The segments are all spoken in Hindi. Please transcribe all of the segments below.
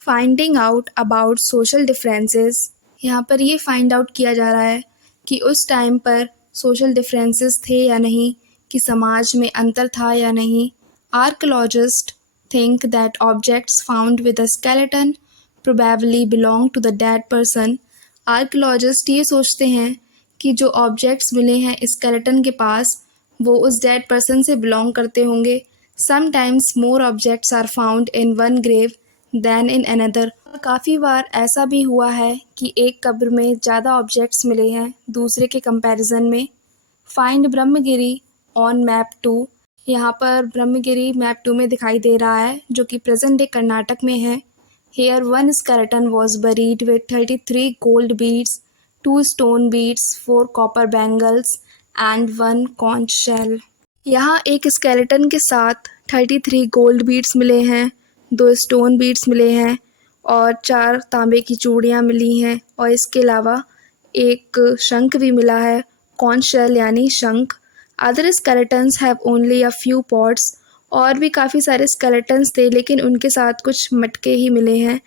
Finding out about social differences. यहाँ पर ये फाइंड आउट किया जा रहा है कि उस टाइम पर सोशल डिफरेंसेस थे या नहीं, कि समाज में अंतर था या नहीं। Archaeologist think that objects found with a skeleton probably belong to the dead person. Archaeologist ये सोचते हैं कि जो ऑब्जेक्ट्स मिले हैं स्केलेटन के पास वो उस डेड पर्सन से बिलोंग करते होंगे। Sometimes more objects are found in one grave than in another. काफ़ी बार ऐसा भी हुआ है कि एक कब्र में ज़्यादा ऑब्जेक्ट्स मिले हैं दूसरे के कंपैरिजन में। Find Brahmagiri on map 2। यहाँ पर ब्रह्मगिरी मैप 2 में दिखाई दे रहा है, जो कि प्रेजेंट डे कर्नाटक में है। Here one skeleton was buried with 33 gold beads, 2 stone beads, 4 copper bangles and 1 conch shell. यहाँ एक स्केलेटन के साथ 33 गोल्ड बीड्स मिले हैं, 2 स्टोन बीड्स मिले हैं और 4 तांबे की चूड़ियाँ मिली हैं, और इसके अलावा एक शंख भी मिला है, कॉन्च शेल यानी शंख। Other skeletons have only a few pots. और भी काफ़ी सारे स्केलेटन्स थे लेकिन उनके साथ कुछ मटके ही मिले हैं।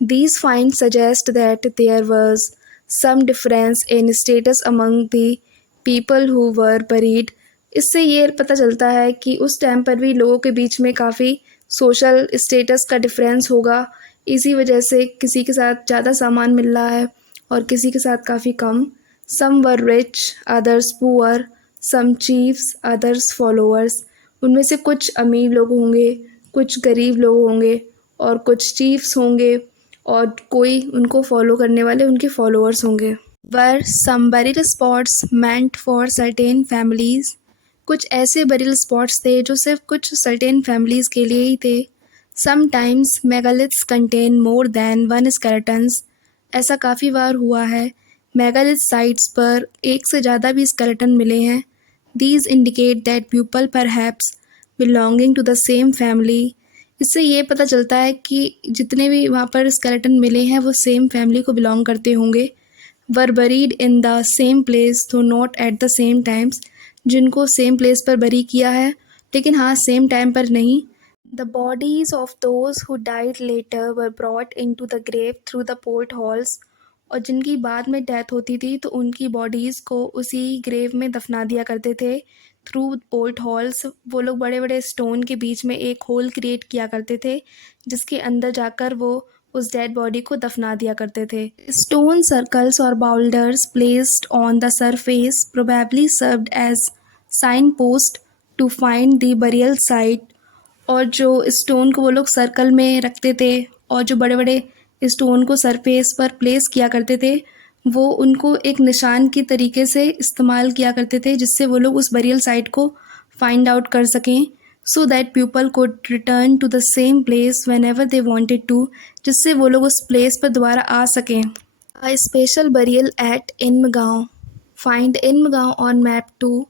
These finds suggest that there was some difference in status among the people who were buried। इससे ये पता चलता है कि उस टाइम पर भी लोगों के बीच में काफ़ी सोशल स्टेटस का डिफरेंस होगा। इसी वजह से किसी के साथ ज़्यादा सामान मिल रहा है और किसी के साथ काफ़ी कम। Some were rich, others poor, some chiefs, others followers। उनमें से कुछ अमीर लोग होंगे, कुछ गरीब लोग होंगे और कुछ चीफ्स होंगे और कोई उनको फॉलो करने वाले उनके फॉलोअर्स होंगे। Were some burial spots meant for certain families. कुछ ऐसे बरिल स्पॉट्स थे जो सिर्फ कुछ सर्टेन फैमिलीज के लिए ही थे। Sometimes megaliths contain more than one skeletons. ऐसा काफ़ी बार हुआ है, मेगालिथ साइट्स पर एक से ज़्यादा भी स्केलेटन मिले हैं। These indicate that people perhaps belonging to the same family. इससे ये पता चलता है कि जितने भी वहाँ पर स्केलेटन मिले हैं वो सेम फैमिली को बिलोंग करते होंगे। Were buried in the same place though not at the same times. जिनको सेम प्लेस पर बरी किया है लेकिन हाँ सेम टाइम पर नहीं। The bodies of those who died later were brought into the grave through the portholes. और जिनकी बाद में डेथ होती थी तो उनकी बॉडीज़ को उसी ग्रेव में दफना दिया करते थे थ्रू पोर्ट हॉल्स। वो लोग बड़े बड़े स्टोन के बीच में एक होल क्रिएट किया करते थे जिसके अंदर जाकर वो उस डेड बॉडी को दफना दिया करते थे। स्टोन सर्कल्स और boulders placed on the surface probably served as signpost to find the burial site. और जो स्टोन को वो लोग सर्कल में रखते थे और जो बड़े बड़े स्टोन को सरफेस पर प्लेस किया करते थे वो उनको एक निशान की तरीके से इस्तेमाल किया करते थे जिससे वो लोग उस बरियल साइट को फाइंड आउट कर सकें, so that people could return to the same place whenever they wanted to. जिससे वो लोग उस प्लेस पर दोबारा आ सकें। A special burial at Inamgaon. Find Inamgaon on map 2।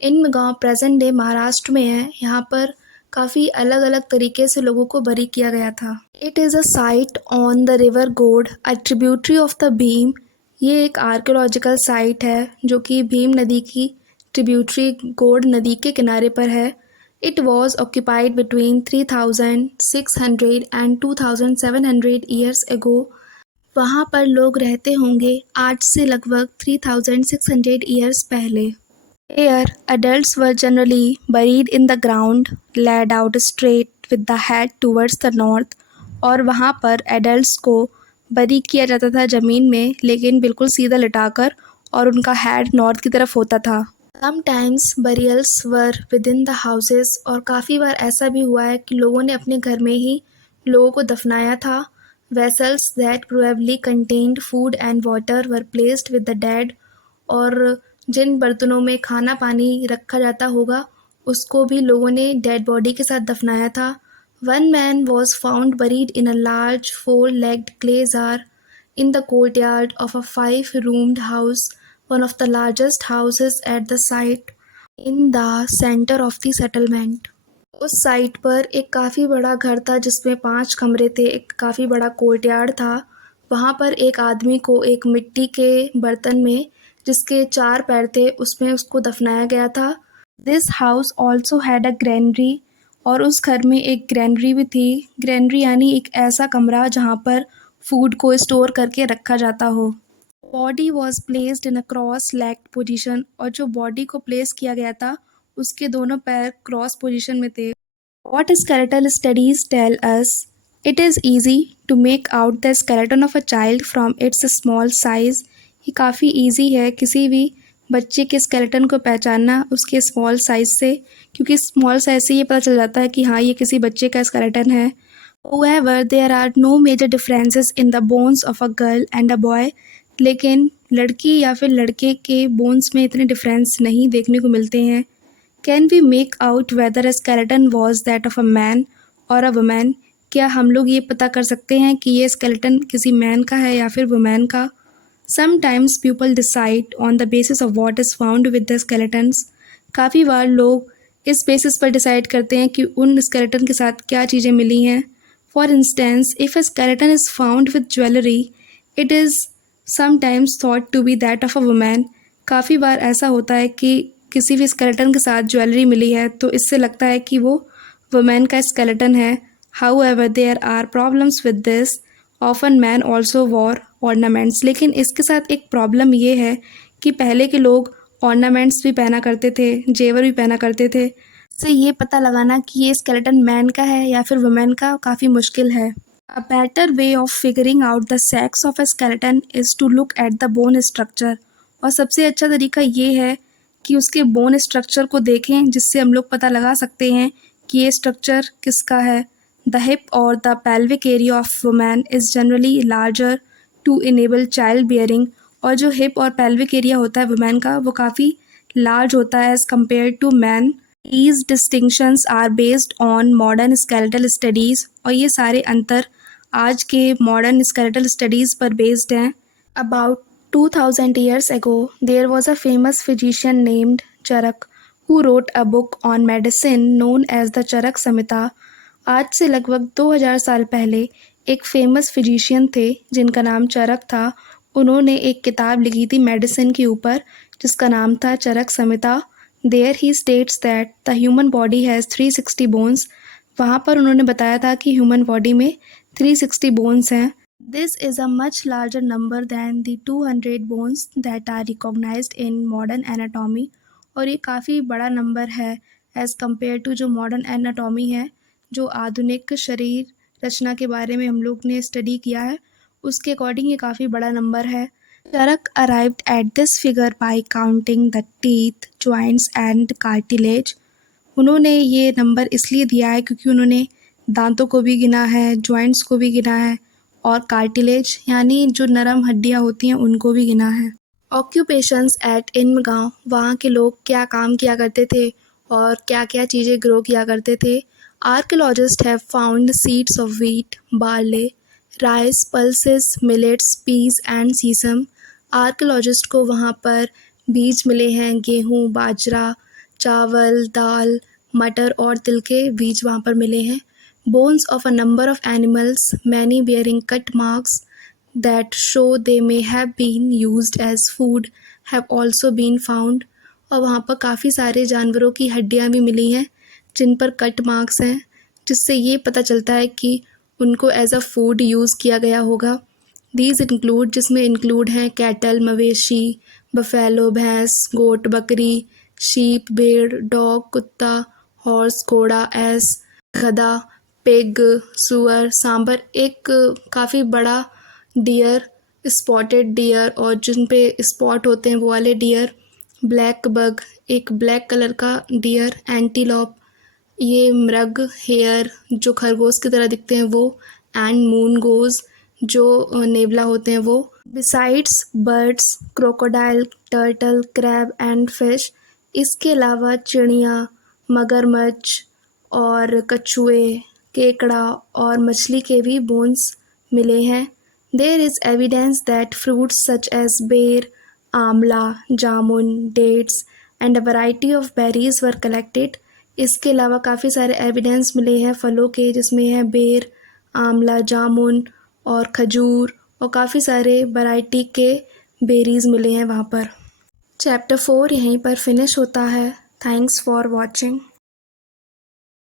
Inamgaon present day Maharashtra में है। यहाँ पर काफ़ी अलग अलग तरीके से लोगों को बरी किया गया था। It is a site on the river Ghod, a tributary of the Bhima. ये एक आर्कियोलॉजिकल साइट है जो कि भीम नदी की ट्रिब्यूटरी गोड नदी के किनारे पर है। It was occupied between 3600 and 2700 years ago. वहाँ पर लोग रहते होंगे आज से लगभग 3600 ईयर्स पहले। Here, adults were generally buried in the ground, laid out straight with the head towards the north। और वहाँ पर एडल्ट्स को बरी किया जाता था ज़मीन में लेकिन बिल्कुल सीधा लिटाकर, और उनका हेड नॉर्थ की तरफ होता था। Sometimes burials were with in the houses. और काफ़ी बार ऐसा भी हुआ है कि लोगों ने अपने घर में ही लोगों को दफनाया था। Vessels that probably contained food and water were placed with the dead. और जिन बर्तनों में खाना पानी रखा जाता होगा उसको भी लोगों ने डेड बॉडी के साथ दफनाया था। One man was found buried in a large 4-legged clay jar in the courtyard of a 5-roomed house, one of the largest houses at the site in the center of the settlement। उस साइट पर एक काफ़ी बड़ा घर था जिसमें 5 कमरे थे, एक काफ़ी बड़ा कोर्टयार्ड था। वहाँ पर एक आदमी को एक मिट्टी के बर्तन में जिसके 4 पैर थे उसमें उसको दफनाया गया था। This house also had a granary और उस घर में एक ग्रैनरी भी थी। ग्रैनरी यानी एक ऐसा कमरा जहाँ पर फूड को स्टोर करके रखा जाता हो। Body was placed in a cross legged position, और जो बॉडी को प्लेस किया गया था उसके दोनों पैर क्रॉस पोजिशन में थे। What skeletal studies tell us? It is easy to make out the skeleton of a child from its small size. ये काफ़ी ईजी है किसी भी बच्चे के स्केलेटन को पहचानना उसके स्मॉल साइज से, क्योंकि स्मॉल साइज से ये पता चल जाता है कि हाँ ये किसी बच्चे का स्केलेटन है। However, there are no major differences in the bones of a girl and a boy. लेकिन लड़की या फिर लड़के के बोन्स में इतने डिफरेंस नहीं देखने को मिलते हैं। Can we make out whether a skeleton was that of a man or a woman? क्या हम लोग ये पता कर सकते हैं कि ये स्केलेटन किसी मैन का है या फिर वुमेन का? Sometimes people decide on the basis of what is found with the skeletons. काफ़ी बार लोग इस बेसिस पर डिसाइड करते हैं कि उन स्केलेटन के साथ क्या चीज़ें मिली हैं। For instance, if a skeleton is found with jewelry, it is sometimes thought to be that of a woman. काफ़ी बार ऐसा होता है कि किसी भी स्केलेटन के साथ ज्वेलरी मिली है तो इससे लगता है कि वो वुमेन का स्केलेटन है। However, there are problems with this. Often men also wore ornaments. लेकिन इसके साथ एक प्रॉब्लम ये है कि पहले के लोग ऑर्नामेंट्स भी पहना करते थे, जेवर भी पहना करते थे। इससे ये पता लगाना कि ये स्केलेटन मैन का है या फिर वुमेन का काफ़ी मुश्किल है। A better way of figuring out the sex of a skeleton is to look at the bone structure. और सबसे अच्छा तरीका ये है कि उसके बोन स्ट्रक्चर को देखें, जिससे हम लोग पता लगा सकते हैं कि ये स्ट्रक्चर किसका है। द हिप और the pelvic area of women is generally larger to enable childbearing. और जो हिप और पेल्विक एरिया होता है वुमेन का वो काफ़ी लार्ज होता है as compare to man. These distinctions are based on modern skeletal studies, और ये सारे अंतर आज के मॉडर्न skeletal studies पर बेस्ड हैं। About 2000 years ago, there was a famous physician named Charak who wrote a book on medicine known as the Charak Samhita. आज से लगभग 2000 साल पहले एक फेमस फिजिशियन थे जिनका नाम चरक था। उन्होंने एक किताब लिखी थी मेडिसिन के ऊपर जिसका नाम था चरक संहिता। There he states that the human body has 360 bones. वहाँ पर उन्होंने बताया था कि ह्यूमन बॉडी में 360 बोन्स हैं। This is a much larger number than the 200 bones that are recognized in modern anatomy. और ये काफ़ी बड़ा नंबर है एज़ कम्पेयर टू जो मॉडर्न एनाटॉमी है, जो आधुनिक शरीर रचना के बारे में हम लोग ने स्टडी किया है, उसके अकॉर्डिंग ये काफ़ी बड़ा नंबर है। Charak arrived at this figure by counting the teeth, joints and cartilage. उन्होंने ये नंबर इसलिए दिया है क्योंकि उन्होंने दांतों को भी गिना है, जॉइंट्स को भी गिना है और कार्टिलेज यानी जो नरम हड्डियाँ होती हैं उनको भी गिना है। ऑक्यूपेशंस एट इनम गाँव, वहाँ के लोग क्या काम किया करते थे और क्या क्या चीज़ें ग्रो किया करते थे। Archaeologist have found seeds of wheat, barley, rice, pulses, millets, peas and sesame. Archaeologist को वहाँ पर बीज मिले हैं गेहूँ, बाजरा, चावल, दाल, मटर और तिल के बीज वहाँ पर मिले हैं। Bones of a number of animals, many bearing cut marks that show they may have been used as food have also been found. और वहाँ पर काफ़ी सारे जानवरों की हड्डियाँ भी मिली हैं जिन पर कट मार्क्स हैं, जिससे ये पता चलता है कि उनको एज अ फूड यूज़ किया गया होगा। दीज इंक्लूड, जिसमें इंक्लूड हैं कैटल, मवेशी, बफेलो, भैंस, गोट, बकरी, शीप, भेड़, डॉग, कुत्ता, हॉर्स, घोड़ा, एस, गधा, पिग, सुअर, सांबर, एक काफ़ी बड़ा डियर, स्पॉटेड डियर और जिन पे स्पॉट होते हैं वो वाले डियर, ब्लैक बग, एक ब्लैक कलर का डियर, एंटीलॉप, ये मृग, हेयर जो खरगोश की तरह दिखते हैं वो, एंड मून गोज जो नेवला होते हैं वो। Besides birds, crocodile, turtle, crab and fish, इसके अलावा चिड़िया, मगरमच्छ और कछुए, केकड़ा और मछली के भी बोन्स मिले हैं। There is evidence that fruits such as bear, आंवला, जामुन, dates and a variety of berries were collected. इसके अलावा काफ़ी सारे एविडेंस मिले हैं फलों के जिसमें है बेर, आंवला, जामुन और खजूर और काफ़ी सारे वैरायटी के बेरीज मिले हैं वहाँ पर। चैप्टर 4 यहीं पर फिनिश होता है। Thanks for watching.